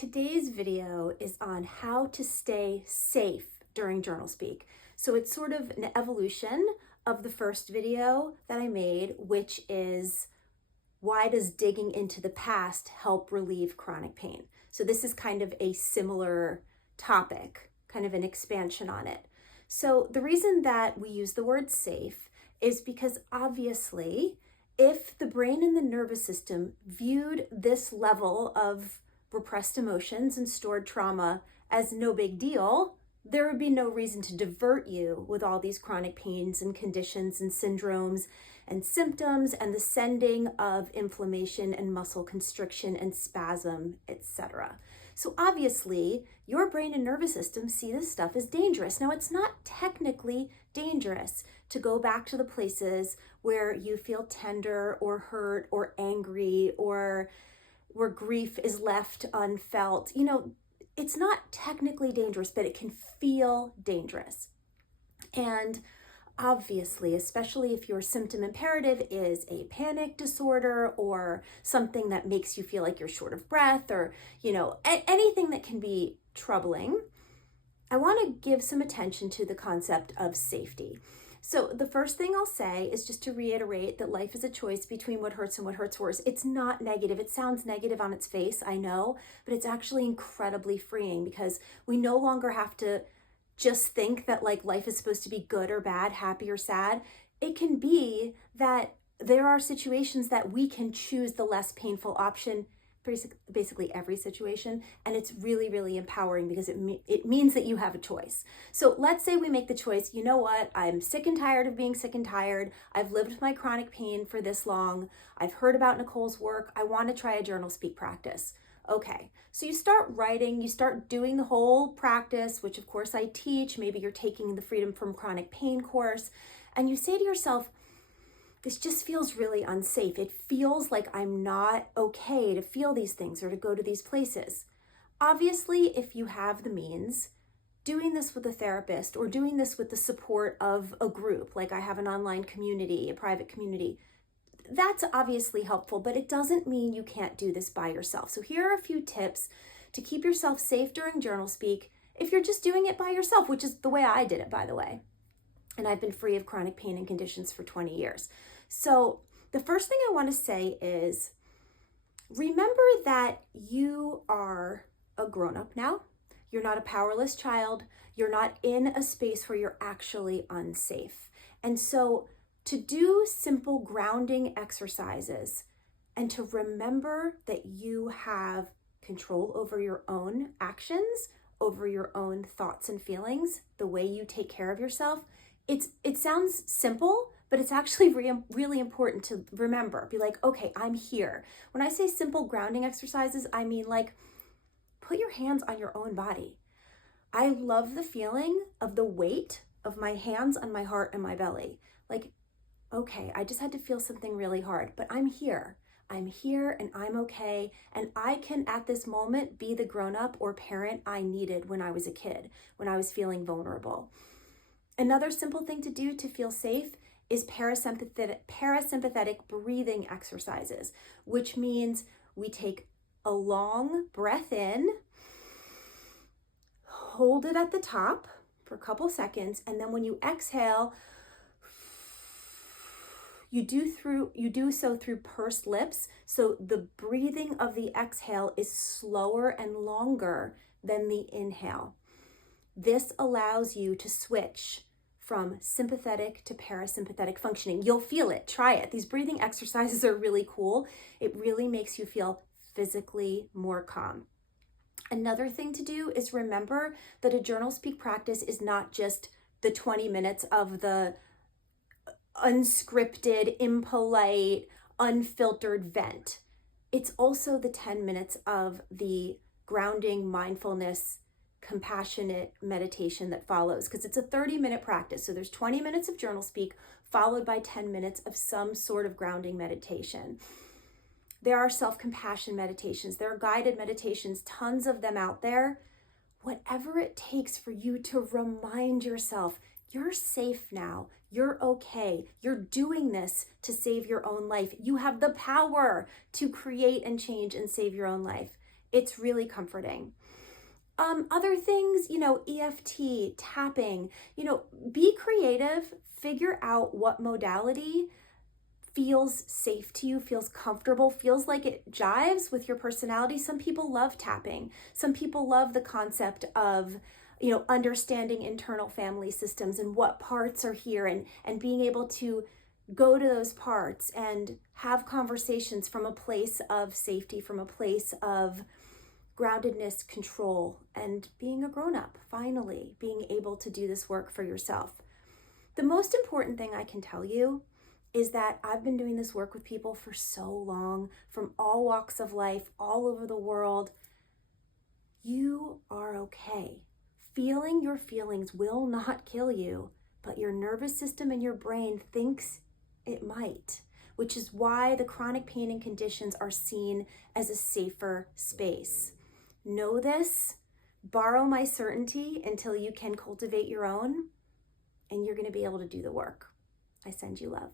Today's video is on how to stay safe during Journalspeak. So it's sort of an evolution of the first video that I made, which is why does digging into the past help relieve chronic pain? So this is kind of a similar topic, kind of an expansion on it. So the reason that we use the word safe is because obviously if the brain and the nervous system viewed this level of repressed emotions and stored trauma as no big deal, there would be no reason to divert you with all these chronic pains and conditions and syndromes and symptoms and the sending of inflammation and muscle constriction and spasm, etc. So obviously, your brain and nervous system see this stuff as dangerous. Now, it's not technically dangerous to go back to the places where you feel tender or hurt or angry or where grief is left unfelt. It's not technically dangerous, but it can feel dangerous. And obviously, especially if your symptom imperative is a panic disorder or something that makes you feel like you're short of breath or, anything that can be troubling, I want to give some attention to the concept of safety. So the first thing I'll say is just to reiterate that life is a choice between what hurts and what hurts worse. It's not negative. It sounds negative on its face, I know, but it's actually incredibly freeing because we no longer have to just think that life is supposed to be good or bad, happy or sad. It can be that there are situations that we can choose the less painful option, basically every situation, and it's really, really empowering because it means that you have a choice. So let's say we make the choice, you know what, I'm sick and tired of being sick and tired. I've lived with my chronic pain for this long. I've heard about Nicole's work. I want to try a Journalspeak practice. Okay, so you start writing, you start doing the whole practice, which of course I teach. Maybe you're taking the Freedom from Chronic Pain course, and you say to yourself, this just feels really unsafe. It feels like I'm not okay to feel these things or to go to these places. Obviously, if you have the means, doing this with a therapist or doing this with the support of a group, like I have an online community, a private community, that's obviously helpful, but it doesn't mean you can't do this by yourself. So here are a few tips to keep yourself safe during Journalspeak if you're just doing it by yourself, which is the way I did it, by the way. And I've been free of chronic pain and conditions for 20 years. So the first thing I want to say is remember that you are a grown-up now. You're not a powerless child. You're not in a space where you're actually unsafe. And so to do simple grounding exercises and to remember that you have control over your own actions, over your own thoughts and feelings, the way you take care of yourself, it sounds simple, but it's actually really important to remember. Be like, okay, I'm here. When I say simple grounding exercises, I mean put your hands on your own body. I love the feeling of the weight of my hands on my heart and my belly. Okay, I just had to feel something really hard, but I'm here. I'm here and I'm okay. And I can, at this moment, be the grown-up or parent I needed when I was a kid, when I was feeling vulnerable. Another simple thing to do to feel safe is parasympathetic breathing exercises, which means we take a long breath in, hold it at the top for a couple seconds, and then when you exhale, you do so through pursed lips, so the breathing of the exhale is slower and longer than the inhale. This allows you to switch from sympathetic to parasympathetic functioning. You'll feel it. Try it. These breathing exercises are really cool. It really makes you feel physically more calm. Another thing to do is remember that a Journalspeak practice is not just the 20 minutes of the unscripted, impolite, unfiltered vent. It's also the 10 minutes of the grounding, mindfulness, compassionate meditation that follows, because it's a 30-minute practice. So there's 20 minutes of Journalspeak followed by 10 minutes of some sort of grounding meditation. There are self-compassion meditations. There are guided meditations, tons of them out there. Whatever it takes for you to remind yourself, you're safe now. You're okay. You're doing this to save your own life. You have the power to create and change and save your own life. It's really comforting. Other things, EFT, tapping, be creative, figure out what modality feels safe to you, feels comfortable, feels like it jives with your personality. Some people love tapping. Some people love the concept of, understanding internal family systems and what parts are here, and being able to go to those parts and have conversations from a place of safety, from a place of groundedness, control, and being a grown-up, finally being able to do this work for yourself. The most important thing I can tell you is that I've been doing this work with people for so long, from all walks of life, all over the world. You are okay. Feeling your feelings will not kill you, but your nervous system and your brain thinks it might, which is why the chronic pain and conditions are seen as a safer space. Know this, borrow my certainty until you can cultivate your own, and you're going to be able to do the work. I send you love.